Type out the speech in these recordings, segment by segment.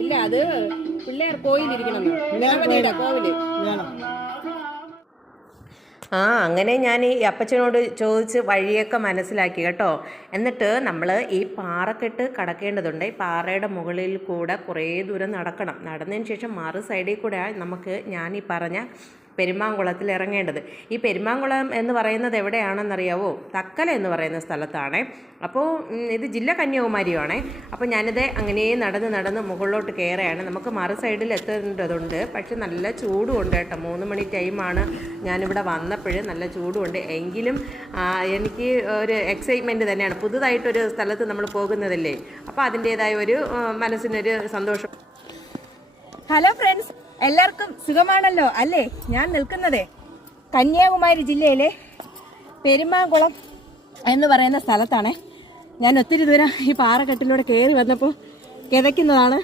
ഇല്ല അത് പിള്ളേർ കോയിലിരിക്കണം ഗണപതിയുടെ കോവിൽ. വേണം. ആ അങ്ങനെ ഞാൻ ഈ അപ്പച്ചനോട് ചോദിച്ച് വഴിയൊക്കെ മനസ്സിലാക്കി കേട്ടോ. എന്നിട്ട് നമ്മൾ ഈ പാറക്കെട്ട് കടക്കേണ്ടതുണ്ട്. ഈ പാറയുടെ മുകളിൽ കൂടെ കുറേ ദൂരം നടക്കണം. നടന്നതിന് ശേഷം മറു സൈഡിൽ കൂടെ നമുക്ക് ഞാൻ ഈ പറഞ്ഞ പെരുമാങ്കുളത്തിൽ ഇറങ്ങേണ്ടത്. ഈ പെരുമാങ്കുളം എന്ന് പറയുന്നത് എവിടെയാണെന്നറിയാവോ? തക്കല എന്ന് പറയുന്ന സ്ഥലത്താണ്. അപ്പോൾ ഇത് ജില്ല കന്യാകുമാരിയുമാണ്. അപ്പോൾ ഞാനിത് അങ്ങനെ നടന്ന് നടന്ന് മുകളിലോട്ട് കയറുകയാണ്. നമുക്ക് മറു സൈഡിൽ എത്തേണ്ടതുണ്ട്. പക്ഷെ നല്ല ചൂടുമുണ്ട് കേട്ടോ. മൂന്ന് മണി ടൈമാണ് ഞാനിവിടെ വന്നപ്പോഴും നല്ല ചൂടുമുണ്ട് എങ്കിലും എനിക്ക് ഒരു എക്സൈറ്റ്മെന്റ് തന്നെയാണ്. പുതുതായിട്ടൊരു സ്ഥലത്ത് നമ്മൾ പോകുന്നതല്ലേ? അപ്പോൾ അതിന്റേതായ ഒരു മനസ്സിനൊരു സന്തോഷം. ഹലോ ഫ്രണ്ട്സ് എല്ലാവർക്കും സുഖമാണല്ലോ? അല്ലേ? ഞാൻ നിൽക്കുന്നത് കന്യാകുമാരി ജില്ലയിലെ പെരുമാകുളം എന്ന് പറയുന്ന സ്ഥലത്താണ്. ഞാൻ ഒത്തിരി ദൂരം ഈ പാറക്കെട്ടിലൂടെ കയറി വന്നപ്പോൾ കിതയ്ക്കുന്നതാണ്.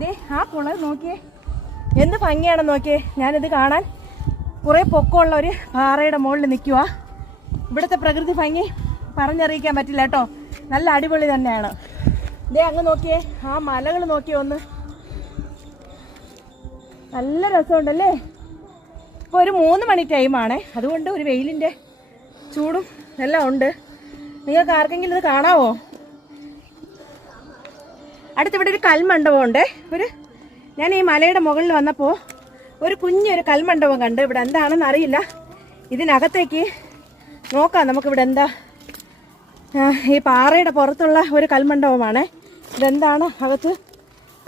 ദേ ആ കുളം നോക്കിയേ. എന്ത് ഭംഗിയാണെന്ന് നോക്കിയേ? ഞാനിത് കാണാൻ കുറേ പൊക്കമുള്ള ഒരു പാറയുടെ മുകളിൽ നിൽക്കുക ഇവിടുത്തെ പ്രകൃതി ഭംഗി പറഞ്ഞറിയിക്കാൻ പറ്റില്ല കേട്ടോ. നല്ല അടിപൊളി തന്നെയാണ്. ദേ അങ്ങ് നോക്കിയേ. ആ മലകൾ നോക്കിയേ ഒന്ന്. നല്ല രസമുണ്ടല്ലേ? ഇപ്പോൾ ഒരു മൂന്ന് മണി ടൈമാണ് അതുകൊണ്ട് ഒരു വെയിലിന്റെ ചൂടും എല്ലാം ഉണ്ട്. നിങ്ങൾക്ക് ആർക്കെങ്കിലും ഇത് കാണാവോ? അടുത്തിവിടെ ഒരു കൽമണ്ഡപം ഉണ്ട്. ഒരു ഞാൻ ഈ മലയുടെ മുകളിൽ വന്നപ്പോൾ ഒരു കുഞ്ഞൊരു കൽമണ്ഡപം കണ്ട് ഇവിടെ എന്താണെന്ന് അറിയില്ല. ഇതിനകത്തേക്ക് നോക്കാം നമുക്കിവിടെ എന്താ. ഈ പാറയുടെ പുറത്തുള്ള ഒരു കൽമണ്ഡപമാണ്. ഇതെന്താണ്? അകത്ത്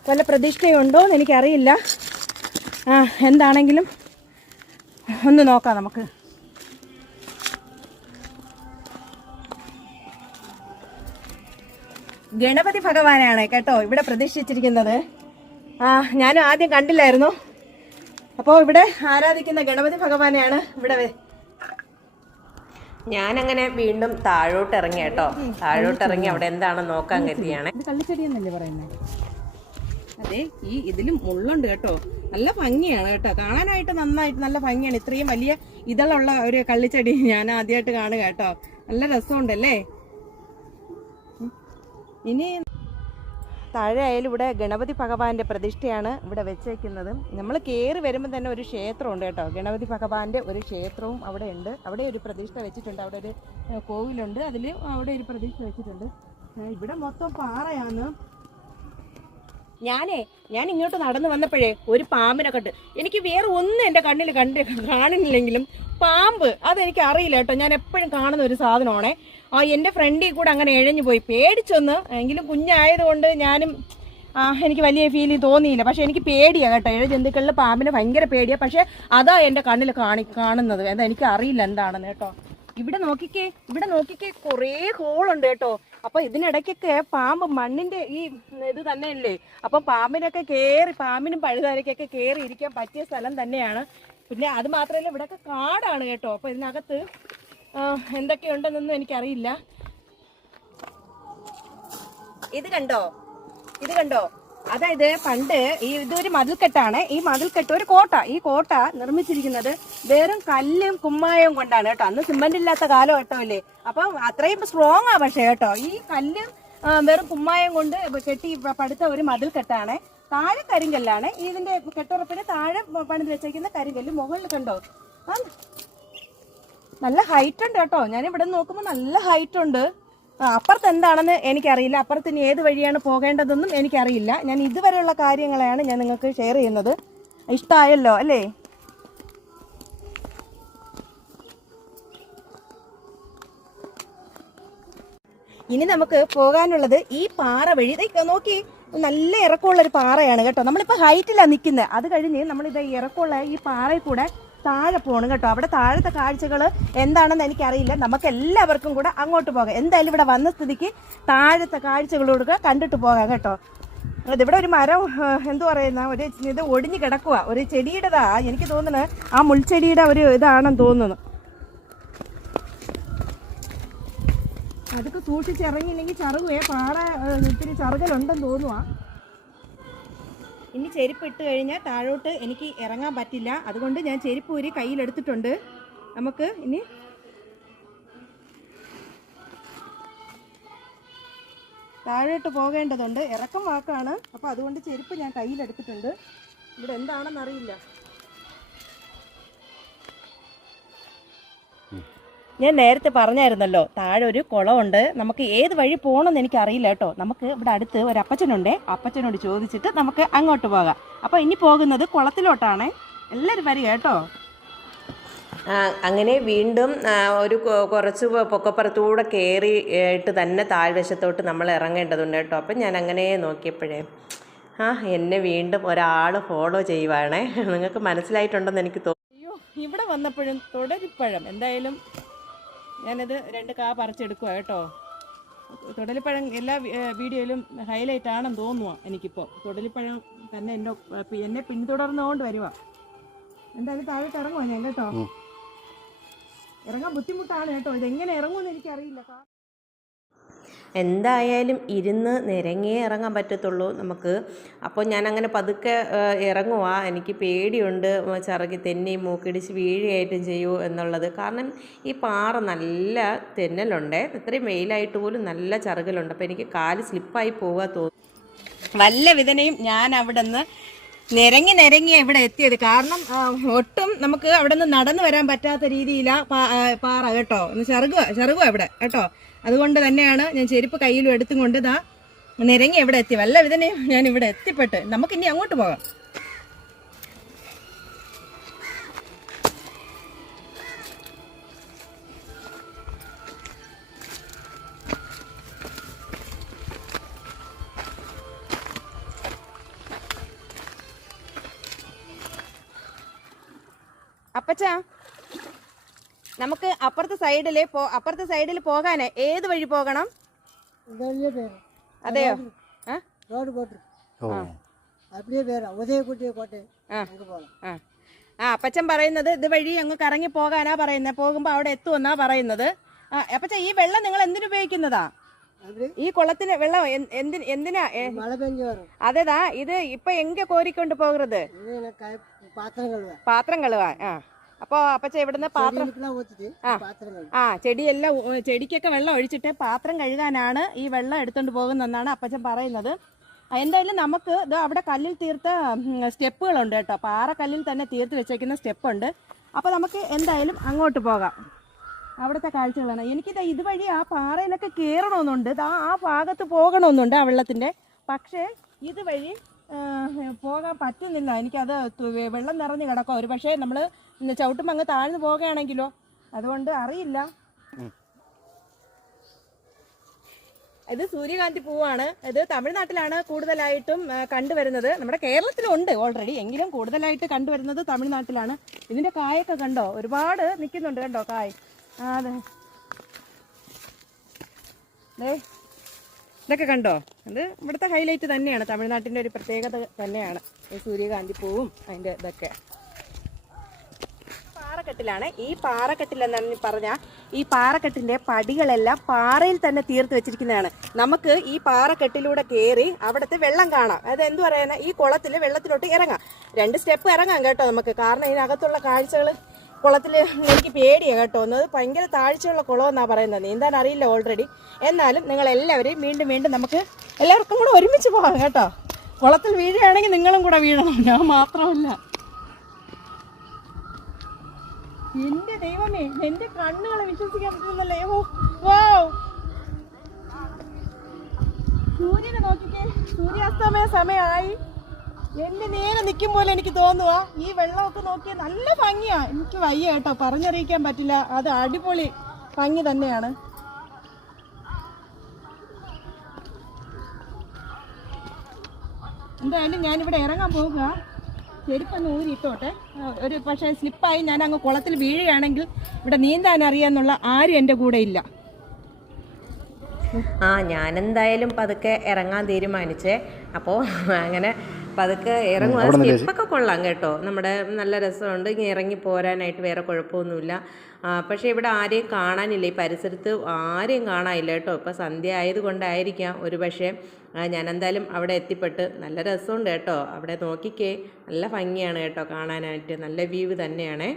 വല്ല പ്രതിഷ്ഠയുണ്ടോ എന്ന് എനിക്കറിയില്ല. എന്താണെങ്കിലും ഒന്ന് നോക്കാം നമുക്ക്. ഗണപതി ഭഗവാനാണ് കേട്ടോ ഇവിടെ പ്രതിഷ്ഠിച്ചിരിക്കുന്നത് ആ ഞാനും ആദ്യം കണ്ടില്ലായിരുന്നു. അപ്പോൾ ഇവിടെ ആരാധിക്കുന്ന ഗണപതി ഭഗവാനെയാണ് ഇവിടെ ഞാനങ്ങനെ വീണ്ടും താഴോട്ട് ഇറങ്ങി കേട്ടോ താഴോട്ട് ഇറങ്ങി അവിടെ എന്താണെന്ന് നോക്കാൻ കരുതിയാണ്. കള്ളിച്ചെടിയെന്നല്ലേ കള്ളിച്ചെടി എന്നല്ലേ പറയുന്നത് അതെ ഈ ഇതിലും മുള്ളുണ്ട് കേട്ടോ. നല്ല ഭംഗിയാണ് കേട്ടോ. കാണാനായിട്ട് നന്നായിട്ട് നല്ല ഭംഗിയാണ്. ഇത്രയും വലിയ ഇതളുള്ള ഒരു കള്ളിച്ചെടി ഞാൻ ആദ്യമായിട്ട് കാണുക കേട്ടോ. നല്ല രസമുണ്ടല്ലേ? ഇനി താഴെ ആയാലും ഇവിടെ ഗണപതി ഭഗവാന്റെ പ്രതിഷ്ഠയാണ് ഇവിടെ വെച്ചേക്കുന്നത്. നമ്മൾ കയറി വരുമ്പോൾ തന്നെ ഒരു ക്ഷേത്രമുണ്ട് കേട്ടോ. ഗണപതി ഭഗവാന്റെ ഒരു ക്ഷേത്രവും അവിടെ ഉണ്ട്. അവിടെ ഒരു പ്രതിഷ്ഠ വെച്ചിട്ടുണ്ട്. അവിടെ ഒരു കോവിലുണ്ട്. അതിൽ അവിടെ ഒരു പ്രതിഷ്ഠ വെച്ചിട്ടുണ്ട്. ഇവിടെ മൊത്തം പാറയാണ്. ഞാനേ ഞാൻ ഇങ്ങോട്ട് നടന്നു വന്നപ്പോഴേ ഒരു പാമ്പിനെ കണ്ട്. എനിക്ക് വേറെ ഒന്നും എന്റെ കണ്ണിൽ കണ്ട് കാണുന്നില്ലെങ്കിലും പാമ്പ് അതെനിക്ക് അറിയില്ല കേട്ടോ. ഞാൻ എപ്പോഴും കാണുന്ന ഒരു സാധനമാണേ. ആ എന്റെ ഫ്രണ്ടിൽ കൂടെ അങ്ങനെ ഇഴഞ്ഞു പോയി. പേടിച്ചൊന്ന് എങ്കിലും കുഞ്ഞായതുകൊണ്ട് ഞാനും ആ, എനിക്ക് വലിയ ഫീൽ തോന്നിയില്ല. പക്ഷെ എനിക്ക് പേടിയാണ് കേട്ടോ. ഇഴ ജന്തുക്കളിൽ പാമ്പിന് ഭയങ്കര പേടിയാണ് പക്ഷെ അതാ എന്റെ കണ്ണിൽ കാണി കാണുന്നത്. എന്താ എനിക്ക് അറിയില്ല എന്താണെന്ന് കേട്ടോ. ഇവിടെ നോക്കിക്കേ ഇവിടെ നോക്കിക്കേ കുറേ ഹോളുണ്ട് കേട്ടോ. അപ്പൊ ഇതിനിടയ്ക്കൊക്കെ പാമ്പ് മണ്ണിന്റെ ഈ ഇത് തന്നെയല്ലേ? അപ്പൊ പാമ്പിനൊക്കെ കേറി പാമ്പിനും പഴുതാരക്കൊക്കെ കേറി ഇരിക്കാൻ പറ്റിയ സ്ഥലം തന്നെയാണ്. പിന്നെ അത് മാത്രമല്ല ഇവിടെയൊക്കെ കാടാണ് കേട്ടോ. അപ്പൊ ഇതിനകത്ത് എന്തൊക്കെയുണ്ടെന്നൊന്നും എനിക്കറിയില്ല. ഇത് കണ്ടോ? ഇത് കണ്ടോ? അതായത് പണ്ട് ഈ ഇതൊരു മതിൽക്കെട്ടാണ്. ഈ മതിൽക്കെട്ട് ഒരു കോട്ട. ഈ കോട്ട നിർമ്മിച്ചിരിക്കുന്നത് വെറും കല്ലും കുമ്മായവും കൊണ്ടാണ് കേട്ടോ. അന്ന് സിമന്റ് ഇല്ലാത്ത കാലം കേട്ടോ അല്ലേ? അപ്പൊ അത്രയും സ്ട്രോങ് ആ പക്ഷേ കേട്ടോ. ഈ കല്ലും വെറും കുമ്മായം കൊണ്ട് കെട്ടി പടുത്ത ഒരു മതിൽക്കെട്ടാണ്. താഴെ കരിങ്കല്ലാണ്. ഇതിന്റെ കെട്ടുറപ്പിന് താഴെ പണിത് വെച്ചേക്കുന്ന കരിങ്കല്ല് മുകളിൽ കണ്ടോ? നല്ല ഹൈറ്റ് ഉണ്ട് കേട്ടോ. ഞാൻ ഇവിടെ നോക്കുമ്പോൾ നല്ല ഹൈറ്റ് ഉണ്ട്. അപ്പുറത്ത് എന്താണെന്ന് എനിക്കറിയില്ല. അപ്പുറത്ത് ഇനി ഏത് വഴിയാണ് പോകേണ്ടതെന്നും എനിക്കറിയില്ല. ഞാൻ ഇതുവരെയുള്ള കാര്യങ്ങളെയാണ് ഞാൻ നിങ്ങൾക്ക് ഷെയർ ചെയ്യുന്നത്. ഇഷ്ടമായല്ലോ അല്ലേ? ഇനി നമുക്ക് പോകാനുള്ളത് ഈ പാറ വഴി. നോക്കി. നല്ല ഇറക്കമുള്ള ഒരു പാറയാണ് കേട്ടോ. നമ്മളിപ്പോൾ ഹൈറ്റിലാണ് നിൽക്കുന്നത് അത് കഴിഞ്ഞ് നമ്മളിത് ഇറക്കമുള്ള ഈ പാറയിൽ കൂടെ താഴെ പോകണം കേട്ടോ. അവിടെ താഴത്തെ കാഴ്ചകൾ എന്താണെന്ന് എനിക്കറിയില്ല. നമുക്ക് എല്ലാവർക്കും കൂടെ അങ്ങോട്ട് പോകാം. എന്തായാലും ഇവിടെ വന്ന സ്ഥിതിക്ക് താഴത്തെ കാഴ്ചകളോട് കണ്ടിട്ട് പോകാം കേട്ടോ. അതിവിടെ ഒരു മരം എന്തോ പറയുന്ന ഒരു ഇത് ഒടിഞ്ഞു കിടക്കുക ഒരു ചെടിയുടേതാ. എനിക്ക് തോന്നുന്നത് ആ മുൾച്ചെടിയുടെ ഒരു ഇതാണെന്ന് തോന്നുന്നു. അതൊക്കെ സൂക്ഷിച്ചിറങ്ങിയില്ലെങ്കിൽ ചറുകുവേ ഏഹ്, ഇത്തിരി ചറുകലുണ്ടെന്ന് തോന്നുവാ. ഇനി ചെരുപ്പ് ഇട്ട് കഴിഞ്ഞാൽ താഴോട്ട് എനിക്ക് ഇറങ്ങാൻ പറ്റില്ല. അതുകൊണ്ട് ഞാൻ ചെരുപ്പ് ഊരി കയ്യിലെടുത്തിട്ടുണ്ട്. നമുക്ക് ഇനി താഴോട്ട് പോകേണ്ടതുണ്ട്. ഇറക്കം വാക്കാണ്. അപ്പോൾ അതുകൊണ്ട് ചെരുപ്പ് ഞാൻ കയ്യിലെടുത്തിട്ടുണ്ട്. ഇവിടെ എന്താണെന്ന് ഞാൻ നേരത്തെ പറഞ്ഞായിരുന്നല്ലോ താഴെ ഒരു കുളമുണ്ട്. നമുക്ക് ഏത് വഴി പോകണമെന്ന് എനിക്ക് അറിയില്ല കേട്ടോ. നമുക്ക് ഇവിടെ അടുത്ത് ഒരു അപ്പച്ചനുണ്ട്. അപ്പച്ചനോട് ചോദിച്ചിട്ട് നമുക്ക് അങ്ങോട്ട് പോകാം. അപ്പോൾ ഇനി പോകുന്നത് കുളത്തിലോട്ടാണ്. എല്ലാവരും വരിക കേട്ടോ. അങ്ങനെ വീണ്ടും ഒരു കുറച്ച് പൊക്കപ്പുറത്തൂടെ കയറിയിട്ട് തന്നെ താഴ്വശത്തോട്ട് നമ്മൾ ഇറങ്ങേണ്ടതുണ്ട് കേട്ടോ. അപ്പം ഞാൻ അങ്ങനെ നോക്കിയപ്പോഴേ ആ എന്നെ വീണ്ടും ഒരാൾ ഫോളോ ചെയ്യുവാണേ. നിങ്ങൾക്ക് മനസ്സിലായിട്ടുണ്ടെന്ന് എനിക്ക് തോന്നുന്നു അയ്യോ ഇവിടെ വന്നപ്പോഴും തുടരിപ്പഴം. എന്തായാലും ഞാനത് രണ്ട് കാ പറിച്ചെടുക്കുക കേട്ടോ. തുടലിപ്പഴം എല്ലാ വീഡിയോയിലും ഹൈലൈറ്റ് ആണെന്ന് തോന്നുക എനിക്കിപ്പോൾ തുടലിപ്പഴം തന്നെ എന്റെ എന്നെ പിന്തുടർന്നുകൊണ്ട് വരുക എന്തായാലും താഴോട്ട് ഇറങ്ങുവാ ഞാൻ കേട്ടോ. ഇറങ്ങാൻ ബുദ്ധിമുട്ടാണ് കേട്ടോ. ഇതെങ്ങനെ ഇറങ്ങുമെന്ന് എനിക്കറിയില്ല. കാ- എന്തായാലും ഇരുന്ന് നിരങ്ങിയേ ഇറങ്ങാൻ പറ്റത്തുള്ളൂ നമുക്ക്. അപ്പോൾ ഞാൻ അങ്ങനെ പതുക്കെ ഇറങ്ങുവാ. എനിക്ക് പേടിയുണ്ട്. ചിറകി തെന്നി മൂക്കിടിച്ച് വീഴുകയായിട്ടും ചെയ്യൂ എന്നുള്ളത്. കാരണം ഈ പാറ നല്ല തെന്നലുണ്ട്. ഇത്രയും വെയിലായിട്ട് പോലും നല്ല ചിറകിലുണ്ട്. അപ്പോൾ എനിക്ക് കാൽ സ്ലിപ്പായി പോകാൻ തോന്നുന്നു. വല്ല വിധനയും ഞാൻ അവിടെ നിന്ന് നിരങ്ങി നിരങ്ങി ഇവിടെ എത്തിയത്. കാരണം ഒട്ടും നമുക്ക് അവിടെ നിന്ന് നടന്നു വരാൻ പറ്റാത്ത രീതിയിലാ പാറ. കേട്ടോ? ചെറുകുക ചെറുകുക ഇവിടെ. കേട്ടോ? അതുകൊണ്ട് തന്നെയാണ് ഞാൻ ചെരുപ്പ് കയ്യിലും എടുത്തും കൊണ്ട് ഇതാ നിരങ്ങി എവിടെ എത്തി. വല്ല വിധനയും ഞാൻ ഇവിടെ എത്തിപ്പെട്ട് നമുക്ക് ഇനി അങ്ങോട്ട് പോകാം. അപ്പച്ചാ നമുക്ക് അപ്പുറത്തെ സൈഡില് പോ അപ്പുറത്തെ സൈഡിൽ പോകാനേ ഏത് വഴി പോകണം இதெல்லாம் போயிடும் അതെയോ ആ ரோடு போட்டுருக்கு ഓ அப்படியே போயிடும் உதயகுட்டி கோட்டை ആ அங்கே போகலாம் ആ ആ അപ്പച്ചൻ പറയുന്നത് ഇത് വഴി അങ്ങ് കറങ്ങി പോകാനാ പറയുന്നത് പോകുമ്പോൾ അവിടെ എത്തുമെന്നാ പറയുന്നത് ആ അപ്പച്ച ഈ വെള്ളം നിങ്ങൾ എന്തിനു ഉപയോഗിക്കുന്നതാ அப்படி ഈ കുളത്തിന് വെള്ളം എന്ത്- എന്തിന് എന്തിനാ ഏ, மழை பெஞ்சு வரும் അതേതാ ഇത് ഇപ്പൊ എങ്ക കോരിക്കൊണ്ട് പോകരുത് இது எனக்கு கை பாத்திரம் கழுவேன் പാത്രം കഴുകാൻ ആ അപ്പോ അപ്പച്ച ഇവിടുന്ന് പാത്രം ആ. ചെടിയെല്ലാം ചെടിക്കൊക്കെ വെള്ളം ഒഴിച്ചിട്ട് പാത്രം കഴുകാനാണ് ഈ വെള്ളം എടുത്തുകൊണ്ട് പോകുന്നതെന്നാണ് അപ്പച്ചൻ പറയുന്നത്. എന്തായാലും നമുക്ക് ഇത് അവിടെ കല്ലിൽ തീർത്ത സ്റ്റെപ്പുകളുണ്ട് കേട്ടോ. പാറ കല്ലിൽ തന്നെ തീർത്ത് വെച്ചേക്കുന്ന സ്റ്റെപ്പുണ്ട്. അപ്പോൾ നമുക്ക് എന്തായാലും അങ്ങോട്ട് പോകാം. അവിടുത്തെ കാഴ്ചകളാണ്. എനിക്കിത് ഇതുവഴി ആ പാറയിലൊക്കെ കയറണമെന്നുണ്ട് ആ ഭാഗത്ത് പോകണമെന്നുണ്ട് ആ വെള്ളത്തിന്റെ പക്ഷേ ഇതുവഴി പോകാൻ പറ്റുന്നില്ല. എനിക്കത് വെള്ളം നിറഞ്ഞ് കിടക്കുക ഒരു പക്ഷേ നമ്മൾ ചവിട്ടുമ്പോൾ അങ്ങ് താഴ്ന്നു പോകുകയാണെങ്കിലോ അതുകൊണ്ട് അറിയില്ല. ഇത് സൂര്യകാന്തി പൂവാണ്. ഇത് തമിഴ്നാട്ടിലാണ് കൂടുതലായിട്ടും കണ്ടുവരുന്നത്. നമ്മുടെ കേരളത്തിലുണ്ട് ഓൾറെഡി എങ്കിലും കൂടുതലായിട്ട് കണ്ടുവരുന്നത് തമിഴ്നാട്ടിലാണ്. ഇതിന്റെ കായൊക്കെ കണ്ടോ? ഒരുപാട് നിൽക്കുന്നുണ്ട് കണ്ടോ കായ്? അതെ. ഇതൊക്കെ കണ്ടോ? ഇത് ഇവിടുത്തെ ഹൈലൈറ്റ് തന്നെയാണ്. തമിഴ്നാട്ടിന്റെ ഒരു പ്രത്യേകത തന്നെയാണ്. ഈ സൂര്യകാന്തി പൂവും അതിന്റെ ഇതൊക്കെ. പാറക്കെട്ടിലാണ്. ഈ പാറക്കെട്ടിൽ എന്നാണ് പറഞ്ഞാൽ ഈ പാറക്കെട്ടിന്റെ പടികളെല്ലാം പാറയിൽ തന്നെ തീർത്ത് വെച്ചിരിക്കുന്നതാണ്. നമുക്ക് ഈ പാറക്കെട്ടിലൂടെ കയറി അവിടുത്തെ വെള്ളം കാണാം. അത് എന്ത് പറയുന്ന? ഈ കുളത്തിൽ വെള്ളത്തിലോട്ട് ഇറങ്ങാം. രണ്ട് സ്റ്റെപ്പ് ഇറങ്ങാം കേട്ടോ നമുക്ക്. കാരണം ഇതിനകത്തുള്ള കാഴ്ചകൾ കുളത്തിൽ എനിക്ക് പേടിയാണ് കേട്ടോ. അത് ഭയങ്കര താഴ്ചയുള്ള കുളമെന്നാണ് പറയുന്നത്. നീന്താൻ അറിയില്ല ഓൾറെഡി എന്നാലും നിങ്ങൾ എല്ലാവരെയും വീണ്ടും വീണ്ടും നമുക്ക് എല്ലാവർക്കും കൂടെ ഒരുമിച്ച് പോകാം കേട്ടോ. കുളത്തിൽ വീഴുകയാണെങ്കിൽ നിങ്ങളും കൂടെ വീഴണം. ഞാൻ മാത്രമല്ല. എന്റെ ദൈവമേ എന്റെ കണ്ണുകളെ വിശ്വസിക്കാൻ പറ്റുന്നല്ലേ. ഓ. സൂര്യനെ നോക്കിക്കേ. സൂര്യാസ്തമയ സമയമായി. എന്റെ നേരെ നിൽക്കും പോലെ എനിക്ക് തോന്നുവാ. ഈ വെള്ളമൊക്കെ നോക്കി നല്ല ഭംഗിയാ. എനിക്ക് വയ്യ കേട്ടോ. പറഞ്ഞറിയിക്കാൻ പറ്റില്ല. അത് അടിപൊളി ഭംഗി തന്നെയാണ്. എന്തായാലും ഞാനിവിടെ ഇറങ്ങാൻ പോകുക ചെരുപ്പൊന്ന് ഊരിയിട്ടോട്ടെ ഇട്ടോട്ടെ. ഒരു പക്ഷേ സ്ലിപ്പായി ഞാൻ അങ്ങ് കുളത്തിൽ വീഴുകയാണെങ്കിൽ ഇവിടെ നീന്താൻ അറിയാന്നുള്ള ആരും എന്റെ കൂടെ ഇല്ല. ആ ഞാനെന്തായാലും പതുക്കെ ഇറങ്ങാൻ തീരുമാനിച്ചേ. അപ്പോൾ അങ്ങനെ പതുക്കെ ഇറങ്ങുക ഇറങ്ങും. നിന്ന് സ്റ്റെപ്പൊക്കെ കൊള്ളാം കേട്ടോ. നമ്മുടെ നല്ല രസമുണ്ട്. ഇങ്ങനെ ഇറങ്ങി പോരാനായിട്ട് വേറെ കുഴപ്പമൊന്നുമില്ല. ആ, പക്ഷേ ഇവിടെ ആരെയും കാണാനില്ല. ഈ പരിസരത്ത് ആരെയും കാണാനില്ല കേട്ടോ. ഇപ്പോൾ സന്ധ്യ ആയതുകൊണ്ടായിരിക്കാം ഒരു പക്ഷേ ഞാനെന്തായാലും അവിടെ എത്തിപ്പെട്ട് നല്ല രസമുണ്ട് കേട്ടോ. അവിടെ നോക്കിക്കേ. നല്ല ഭംഗിയാണ് കേട്ടോ കാണാനായിട്ട്. നല്ല വ്യൂ തന്നെയാണേ.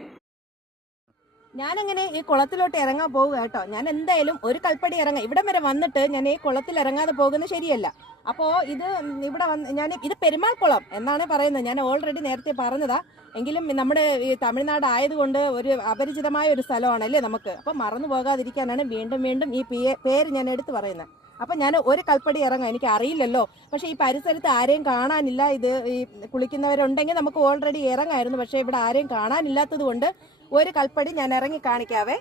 ഞാനങ്ങനെ ഈ കുളത്തിലോട്ട് ഇറങ്ങാൻ പോവുക കേട്ടോ. ഞാൻ എന്തായാലും ഒരു കൽപ്പടി ഇറങ്ങാം. ഇവിടം വരെ വന്നിട്ട് ഞാൻ ഈ കുളത്തിൽ ഇറങ്ങാതെ പോകുന്നത് ശരിയല്ല. അപ്പോൾ ഇത് ഇവിടെ വന്ന് ഞാൻ ഇത് പെരുമാൾ കുളം എന്നാണ് പറയുന്നത്. ഞാൻ ഓൾറെഡി നേരത്തെ പറഞ്ഞതാ. എങ്കിലും നമ്മുടെ ഈ തമിഴ്നാട് ആയതുകൊണ്ട് ഒരു അപരിചിതമായ ഒരു സ്ഥലമാണല്ലേ നമുക്ക്. അപ്പം മറന്നു പോകാതിരിക്കാനാണ് വീണ്ടും വീണ്ടും ഈ പേര് ഞാൻ എടുത്തു പറയുന്നത്. അപ്പം ഞാൻ ഒരു കൽപ്പടി ഇറങ്ങാം. എനിക്ക് അറിയില്ലല്ലോ. പക്ഷേ ഈ പരിസരത്ത് ആരെയും കാണാനില്ല. ഇത് ഈ കുളിക്കുന്നവരുണ്ടെങ്കിൽ നമുക്ക് ഓൾറെഡി ഇറങ്ങായിരുന്നു. പക്ഷേ ഇവിടെ ആരെയും കാണാനില്ലാത്തത് കൊണ്ട് ഒരു കൽപ്പടി ഞാൻ ഇറങ്ങി കാണിക്കാവേ.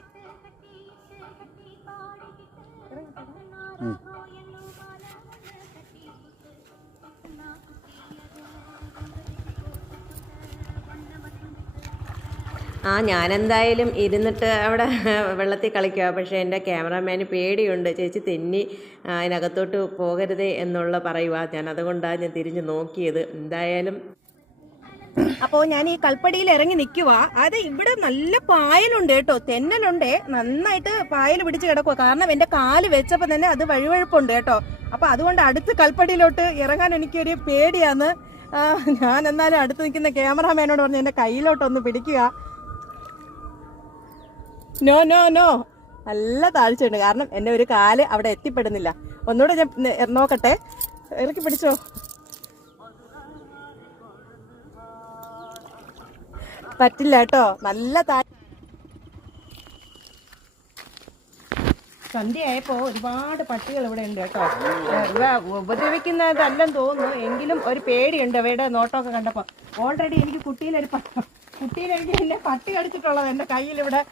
ആ ഞാനെന്തായാലും ഇരുന്നിട്ട് അവിടെ വെള്ളത്തിൽ കളിക്കുക. പക്ഷേ എന്റെ ക്യാമറാമാന് പേടിയുണ്ട്. ചേച്ചി തെന്നി അതിനകത്തോട്ട് പോകരുതേ എന്നുള്ള പറയുക ഞാൻ അതുകൊണ്ടാണ് ഞാൻ തിരിഞ്ഞ് നോക്കിയത്. എന്തായാലും അപ്പോൾ ഞാൻ ഈ കൽപ്പടിയിൽ ഇറങ്ങി നിൽക്കുക അത് ഇവിടെ നല്ല പായലുണ്ട് കേട്ടോ. തെന്നലുണ്ട്. നന്നായിട്ട് പായൽ പിടിച്ച് കിടക്കുക കാരണം എന്റെ കാൽ വെച്ചപ്പോൾ തന്നെ അത് വഴുവഴുപ്പുണ്ട് കേട്ടോ. അപ്പോൾ അതുകൊണ്ട് അടുത്ത് കൽപ്പടിയിലോട്ട് ഇറങ്ങാൻ എനിക്കൊരു പേടിയാണ്. ഞാൻ എന്നാലും അടുത്ത് നിൽക്കുന്ന ക്യാമറാമാനോട് പറഞ്ഞു എന്റെ കയ്യിലോട്ടൊന്ന് പിടിക്കുക. നോ നോ നോ നല്ല താഴ്ചയുണ്ട്. കാരണം എന്റെ ഒരു കാൽ അവിടെ എത്തിപ്പെടുന്നില്ല. ഒന്നുകൂടെ ഞാൻ നോക്കട്ടെ. ഇറക്കി പിടിച്ചോ? പറ്റില്ല കേട്ടോ. നല്ല താഴ് സന്ധ്യയായപ്പോ ഒരുപാട് പട്ടികൾ ഇവിടെ ഉണ്ട് കേട്ടോ. ഉപദ്രവിക്കുന്നതല്ലെന്ന് തോന്നുന്നു. എങ്കിലും ഒരു പേടിയുണ്ട്. അവയുടെ നോട്ടമൊക്കെ കണ്ടപ്പോ. ഓൾറെഡി എനിക്ക് കുട്ടിയിലൊരു പ- കുട്ടിയിലെനിക്ക് എന്നെ പട്ടി കടിച്ചിട്ടുള്ളത് എന്റെ കയ്യിൽ ഇവിടെ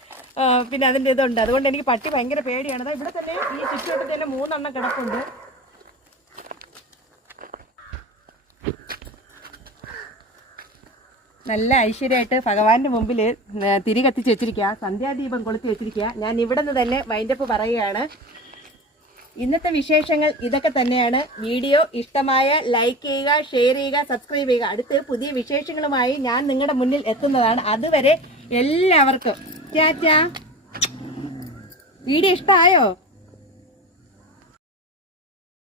പിന്നെ അതിന്റെ ഇതുണ്ട്. അതുകൊണ്ട് എനിക്ക് പട്ടി ഭയങ്കര പേടിയാണ്. അതാ ഇവിടെ തന്നെ ഈ ചുറ്റുവട്ടത്തിൽ തന്നെ മൂന്നെണ്ണം കിടപ്പുണ്ട്. നല്ല ഐശ്വര്യമായിട്ട് ഭഗവാന്റെ മുമ്പിൽ തിരി കത്തിച്ച് വെച്ചിരിക്കുക. സന്ധ്യാദീപം കൊളുത്തി വെച്ചിരിക്കുക. ഞാൻ ഇവിടെ നിന്ന് തന്നെ വൈൻഡപ്പ് പറയുകയാണ്. ഇന്നത്തെ വിശേഷങ്ങൾ ഇതൊക്കെ തന്നെയാണ്. വീഡിയോ ഇഷ്ടമായ ലൈക്ക് ചെയ്യുക ഷെയർ ചെയ്യുക സബ്സ്ക്രൈബ് ചെയ്യുക. അടുത്ത് പുതിയ വിശേഷങ്ങളുമായി ഞാൻ നിങ്ങളുടെ മുന്നിൽ എത്തുന്നതാണ്. അതുവരെ എല്ലാവർക്കും ടാറ്റാ. വീഡിയോ ഇഷ്ടമായോ?